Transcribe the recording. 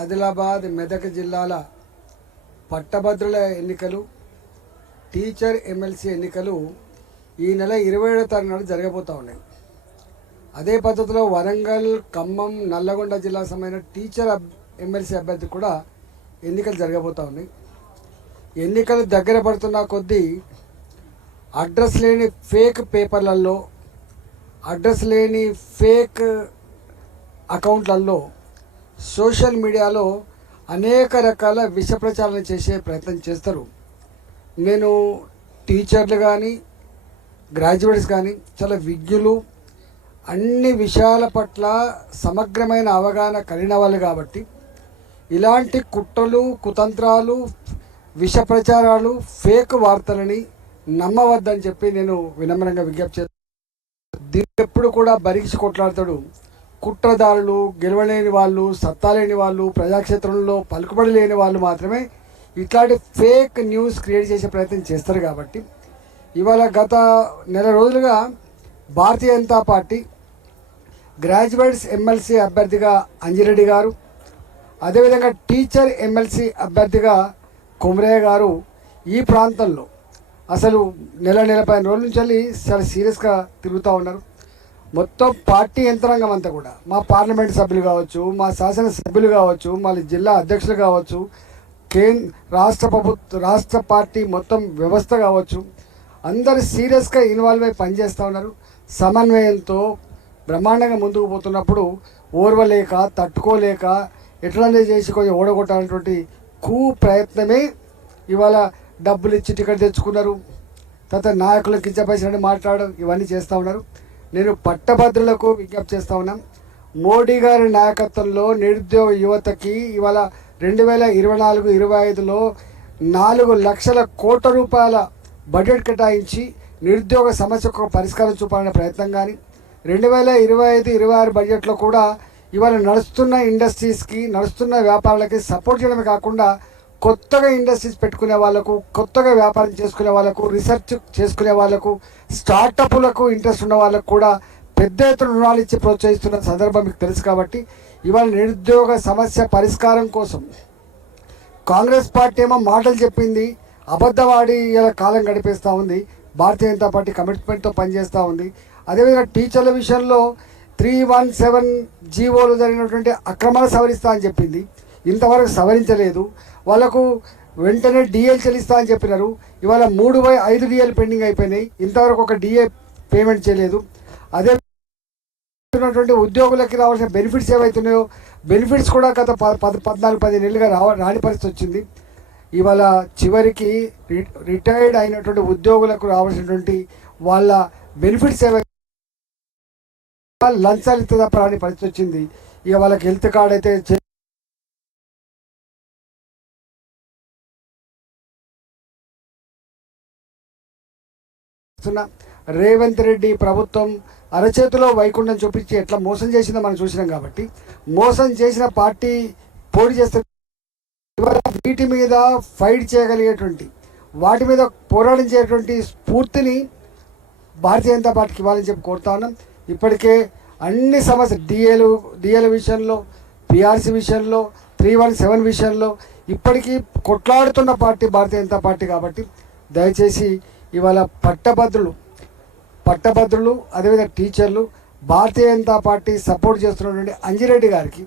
ఆదిలాబాద్ మెదక్ జిల్లాల పట్టభద్రుల ఎన్నికలు టీచర్ ఎమ్మెల్సీ ఎన్నికలు ఈ నెల 27వ తారీఖు నాడు జరగబోతూ ఉన్నాయి. అదే పద్ధతిలో వరంగల్, ఖమ్మం, నల్లగొండ జిల్లా సంబంధించిన టీచర్ ఎమ్మెల్సీ అభ్యర్థి కూడా ఎన్నికలు జరగబోతూ ఉన్నాయి. ఎన్నికలు దగ్గర పడుతున్న కొద్దీ అడ్రస్ లేని ఫేక్ పేపర్లలో, అడ్రస్ లేని ఫేక్ అకౌంట్లలో, సోషల్ మీడియాలో అనేక రకాల విష ప్రచారాలు చేసే ప్రయత్నం చేస్తారు. నేను టీచర్లు కానీ గ్రాడ్యుయేట్స్ కానీ చాలా విజ్ఞులు, అన్ని విషయాల పట్ల సమగ్రమైన అవగాహన కలిగిన వాళ్ళు కాబట్టి ఇలాంటి కుట్రలు, కుతంత్రాలు, విష ప్రచారాలు, ఫేక్ వార్తలని నమ్మవద్దని చెప్పి నేను వినమ్రంగా విజ్ఞప్తి చేస్తాను. దీన్ని ఎప్పుడు కూడా బరిగిసి కొట్లాడతాడు. కుట్రదారులు, గెలవలేని వాళ్ళు, సత్తా లేని వాళ్ళు, ప్రజాక్షేత్రంలో పలుకుబడి లేని వాళ్ళు మాత్రమే ఇట్లాంటి ఫేక్ న్యూస్ క్రియేట్ చేసే ప్రయత్నం చేస్తారు. కాబట్టి ఇవాళ గత నెల రోజులుగా Bharatiya Janata party graduates MLC అభ్యర్థిగా అంజిరెడ్డి గారు, అదేవిధంగా టీచర్ ఎమ్మెల్సీ అభ్యర్థిగా కొమరయ్య గారు ఈ ప్రాంతంలో అసలు నెల 15 రోజుల నుంచి చాలా సీరియస్గా తిరుగుతూ ఉన్నారు. మొత్తం పార్టీ యంత్రాంగం అంతా కూడా, మా పార్లమెంట్ సభ్యులు కావచ్చు, మా శాసన సభ్యులు కావచ్చు, మా జిల్లా అధ్యక్షులు కావచ్చు, రాష్ట్ర పార్టీ మొత్తం వ్యవస్థ కావచ్చు, అందరు సీరియస్గా ఇన్వాల్వ్ అయి పనిచేస్తూ ఉన్నారు. సమన్వయంతో బ్రహ్మాండంగా ముందుకు పోతున్నప్పుడు ఓర్వలేక, తట్టుకోలేక ఎట్లనే చేసి కొంచెం ఓడగొట్టాలన్నటువంటి ప్రయత్నమే ఇవాళ డబ్బులు ఇచ్చి టికెట్ తెచ్చుకున్నారు, తర్వాత నాయకులకు కించపరిచినట్టు మాట్లాడడం, ఇవన్నీ చేస్తూ ఉన్నారు. నేను పట్టభద్రులకు విజ్ఞప్తి చేస్తూ ఉన్నాం. మోడీ గారి నాయకత్వంలో నిరుద్యోగ యువతకి ఇవాళ 2024-25లో 4 లక్షల కోట్ల రూపాయల బడ్జెట్ కేటాయించి నిరుద్యోగ సమస్యకు పరిష్కారం చూపాలనే ప్రయత్నం కానీ, 2025-26 బడ్జెట్లో కూడా ఇవాళ నడుస్తున్న ఇండస్ట్రీస్కి, నడుస్తున్న వ్యాపారాలకి సపోర్ట్ చేయడమే కాకుండా కొత్తగా ఇండస్ట్రీస్ పెట్టుకునే వాళ్ళకు, కొత్తగా వ్యాపారం చేసుకునే వాళ్ళకు, రీసెర్చ్ చేసుకునే వాళ్ళకు, స్టార్టప్లకు ఇంట్రెస్ట్ ఉన్న వాళ్ళకు కూడా పెద్ద ఎత్తున రుణాలు ఇచ్చి ప్రోత్సహిస్తున్న సందర్భం మీకు తెలుసు. కాబట్టి ఇవాళ నిరుద్యోగ సమస్య పరిష్కారం కోసం కాంగ్రెస్ పార్టీ ఏమో మాటలు చెప్పింది, అబద్ధవాడి ఇలా కాలం గడిపేస్తూ ఉంది. భారతీయ జనతా పార్టీ కమిట్మెంట్తో పనిచేస్తూ ఉంది. అదేవిధంగా టీచర్ల విషయంలో 317 జీవోలు జరిగినటువంటి అక్రమాలు సవరిస్తా అని చెప్పింది, ఇంతవరకు సవరించలేదు. వాళ్ళకు వెంటనే డిఏలు చెల్లిస్తా అని చెప్పినారు. ఇవాళ 3/5 డిఏలు పెండింగ్ అయిపోయినాయి, ఇంతవరకు ఒక డిఏ పేమెంట్ చేయలేదు. అదే ఉద్యోగులకి రావాల్సిన బెనిఫిట్స్ ఏవైతున్నాయో బెనిఫిట్స్ కూడా గత 14-15 నెలలుగా రాని పరిస్థితి వచ్చింది. ఇవాళ చివరికి రిటైర్డ్ అయినటువంటి ఉద్యోగులకు రావాల్సినటువంటి వాళ్ళ బెనిఫిట్స్ ఏవైతే లంచాలు ఇస్తే తప్ప రాని పరిస్థితి వచ్చింది. ఇక వాళ్ళకి హెల్త్ కార్డ్ అయితే రేవంత్ రెడ్డి ప్రభుత్వం అరచేతిలో వైకుంఠం చూపించి ఎట్లా మోసం చేసిందో మనం చూసినాం. కాబట్టి మోసం చేసిన పార్టీ పోటీ చేస్తే వీటి మీద ఫైట్ చేయగలిగేటువంటి, వాటి మీద పోరాడించేటువంటి స్ఫూర్తిని భారతీయ జనతా పార్టీకి ఇవ్వాలని చెప్పి కోరుతా ఉన్నాం. ఇప్పటికే అన్ని సమస్యలు డిఏల విషయంలో, పిఆర్సీ విషయంలో, 317 విషయంలో ఇప్పటికీ కొట్లాడుతున్న పార్టీ భారతీయ జనతా పార్టీ. కాబట్టి దయచేసి ఇవాళ పట్టభద్రులు అదేవిధంగా టీచర్లు భారతీయ జనతా పార్టీ సపోర్ట్ చేస్తున్నటువంటి అంజిరెడ్డి గారికి